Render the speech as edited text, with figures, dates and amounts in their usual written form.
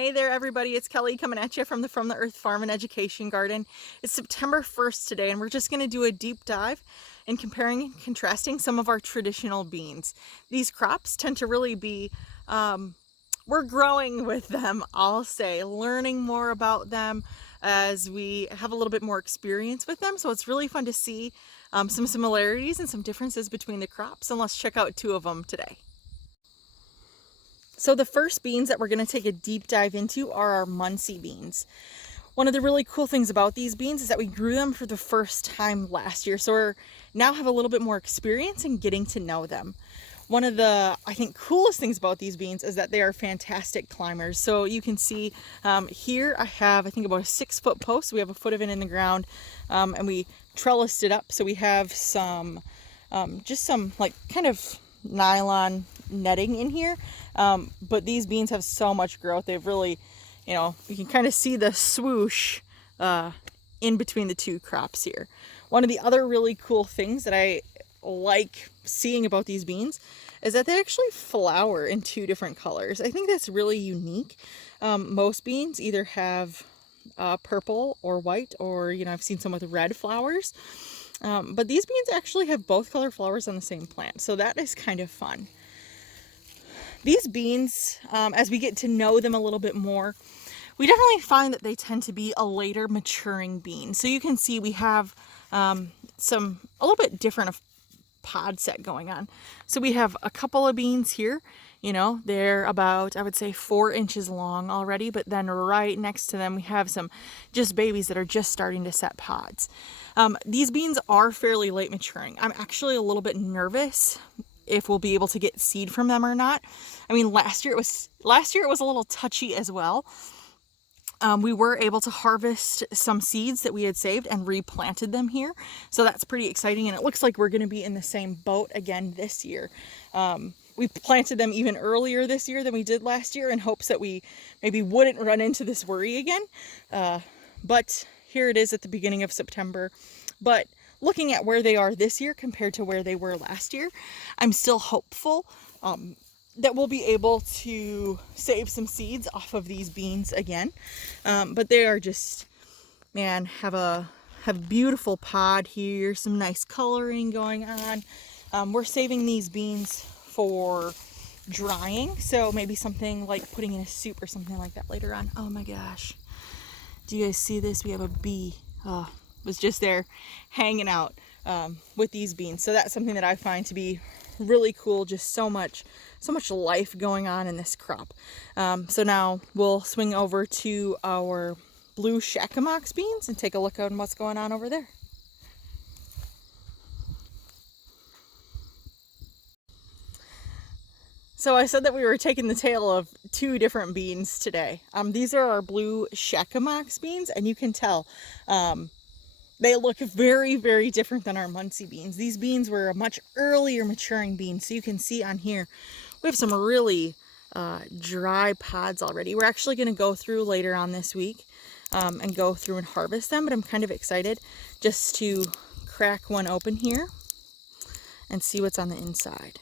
Hey there everybody, it's Kelly coming at you from the Earth Farm and Education Garden. It's September 1st today and we're just going to do a deep dive in comparing and contrasting some of our traditional beans. These crops tend to really be, we're growing with them, I'll say, learning more about them as we have a little bit more experience with them. So it's really fun to see some similarities and some differences between the crops, and let's check out two of them today. So the first beans that we're going to take a deep dive into are our Muncie beans. One of the really cool things about these beans is that we grew them for the first time last year. So we now have a little bit more experience in getting to know them. One of the, I think, coolest things about these beans is that they are fantastic climbers. So you can see here I have, I think, about a 6-foot post. We have a foot of it in the ground and we trellised it up. So we have some, just some like kind of nylon netting in here. But these beans have so much growth. They've really, you can kind of see the swoosh in between the two crops here. One of the other really cool things that I like seeing about these beans is that they actually flower in 2 different colors. I think that's really unique. Most beans either have purple or white, or I've seen some with red flowers. But these beans actually have both color flowers on the same plant, so that is kind of fun. These beans, as we get to know them a little bit more, we definitely find that they tend to be a later maturing bean. So you can see we have a little bit different of pod set going on. So we have a couple of beans here, they're about, I would say, 4 inches long already, but then right next to them we have some just babies that are just starting to set pods. These beans are fairly late maturing. I'm actually a little bit nervous if we'll be able to get seed from them or not. I mean, last year it was a little touchy as well. We were able to harvest some seeds that we had saved and replanted them here. So that's pretty exciting. And it looks like we're going to be in the same boat again this year. We planted them even earlier this year than we did last year in hopes that we maybe wouldn't run into this worry again. But here it is at the beginning of September. But looking at where they are this year compared to where they were last year, I'm still hopeful that we'll be able to save some seeds off of these beans again. But they are just, man, have a beautiful pod here, some nice coloring going on. We're saving these beans for drying, so maybe something like putting in a soup or something like that later on. Oh my gosh, do you guys see this? We have a bee. Was just there hanging out with these beans. So that's something that I find to be really cool. Just so much life going on in this crop. So now we'll swing over to our blue Shakamox beans and take a look at what's going on over there. So I said that we were taking the tail of 2 different beans today. These are our blue Shakamox beans, and you can tell they look very, very different than our Muncie beans. These beans were a much earlier maturing bean. So you can see on here, we have some really dry pods already. We're actually going to go through later on this week and go through and harvest them. But I'm kind of excited just to crack one open here and see what's on the inside.